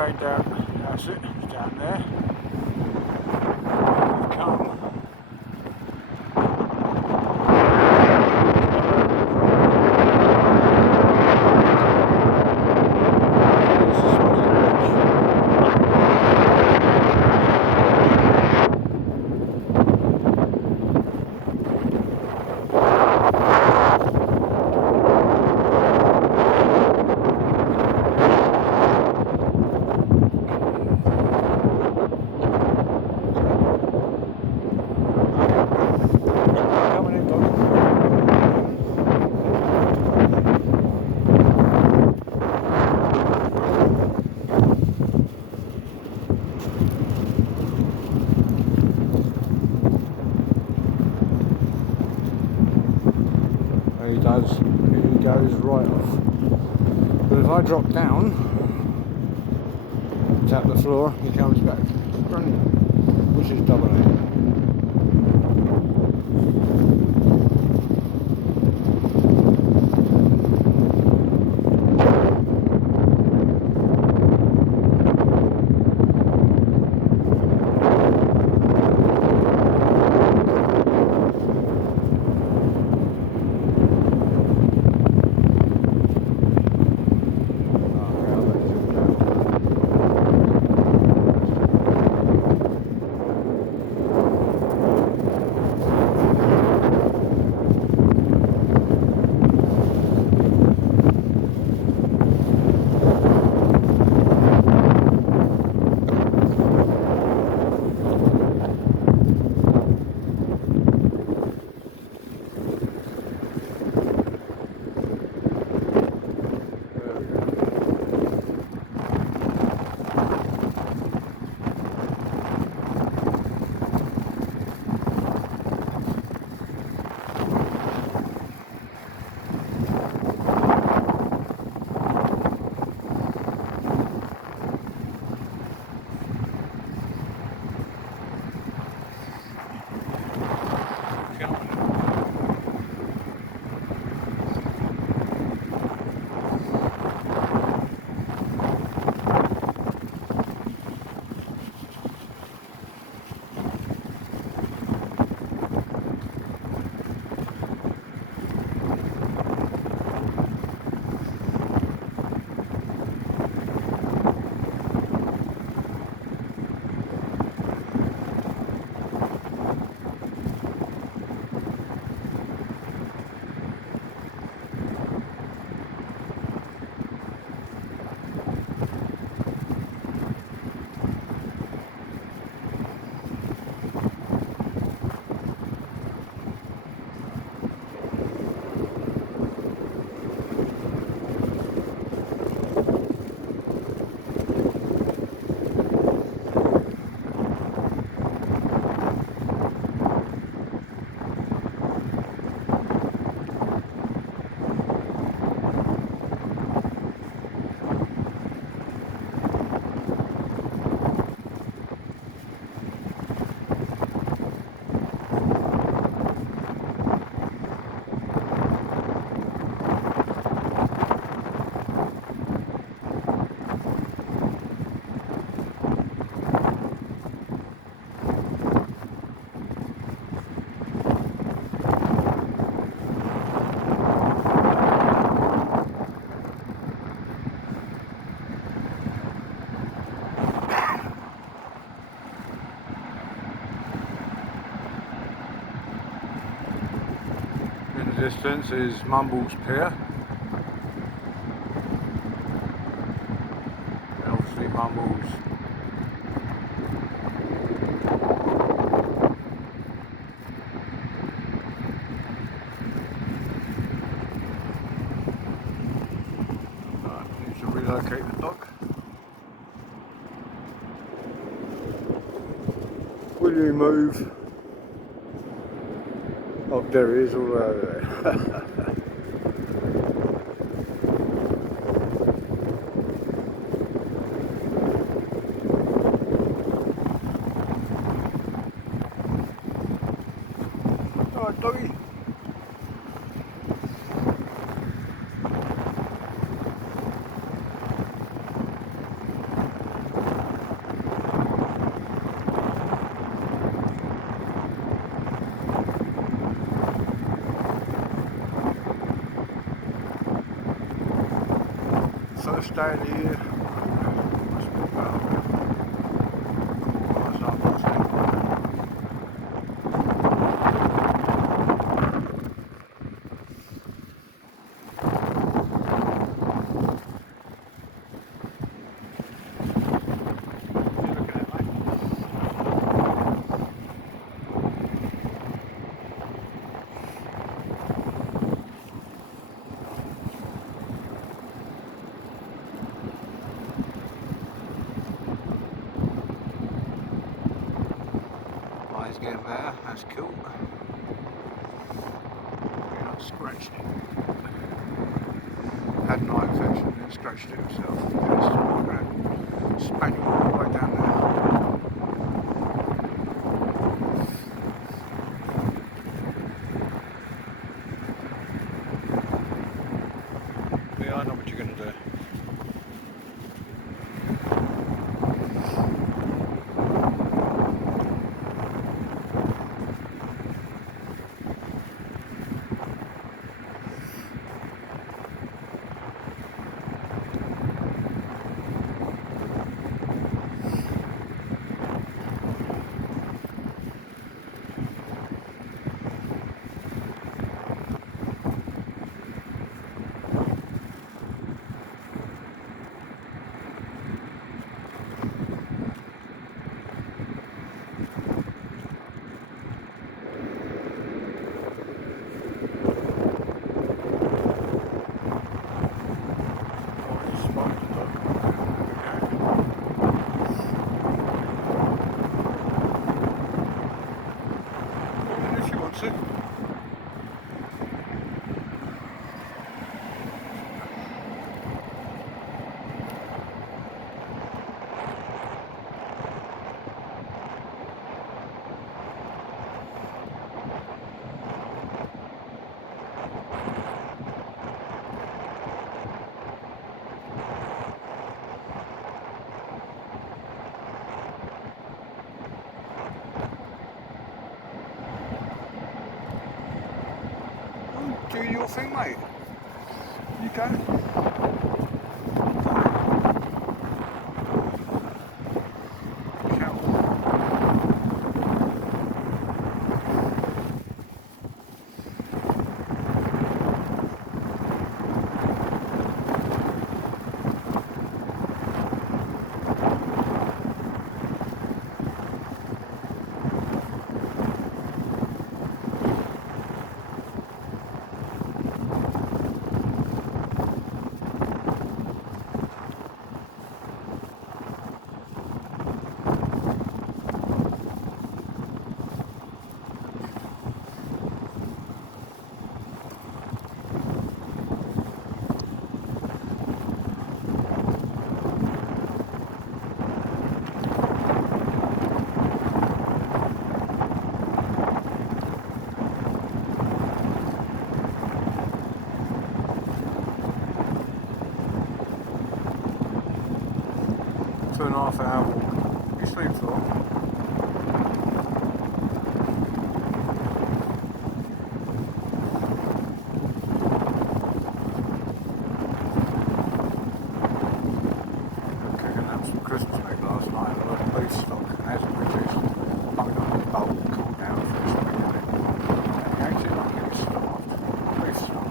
going down. That's it, it's down there. Come. He goes right off. But if I drop down, tap the floor, he comes back running, which is double A. Distance is Mumble's Pier. And obviously Mumble's need to relocate the dock. Will you move? Oh, there he is, all over there. Alright, doggy. first day of the year. Must be about quarter up, I think. It's getting better, that's cool. You're not scratched it. Had an eye infection and scratched it himself. I'm going to spaniel all the way down there. Yeah, I know what you're going to do. Do your thing, mate. You go. Two and a half hour walk. You sleep for? Cooking up some Christmas meat last night. A lot of beef stock hasn't reduced. I got a bowl cooled down for this weekend. Actually, I'm getting starved. Beef stock.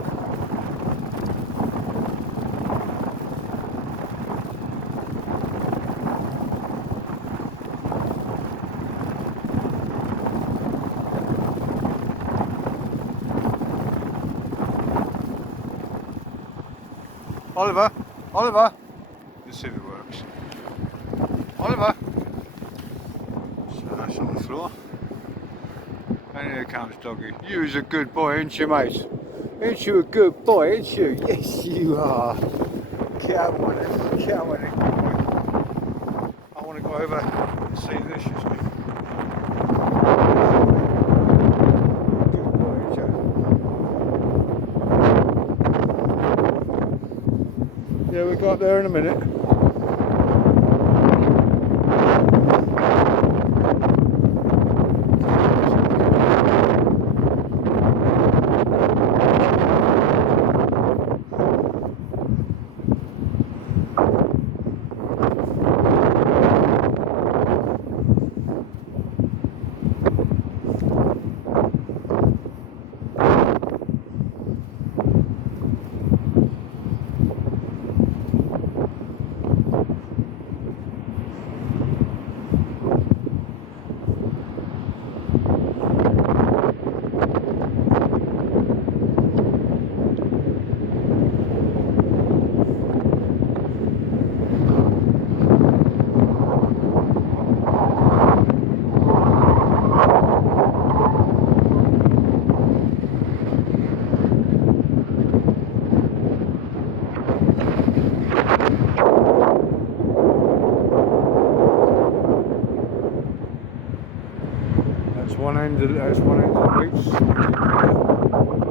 Oliver, Oliver, let's see if it works. Oliver, so that's on the floor. And here comes Doggy. You's a good boy, ain't you, mate? Ain't you a good boy, ain't you? Yes, you are. Come on in, come on in. I want to go over and see this, you see. Good boy, ain't you? Yeah, we'll go up there in a minute. That's one end of the boots.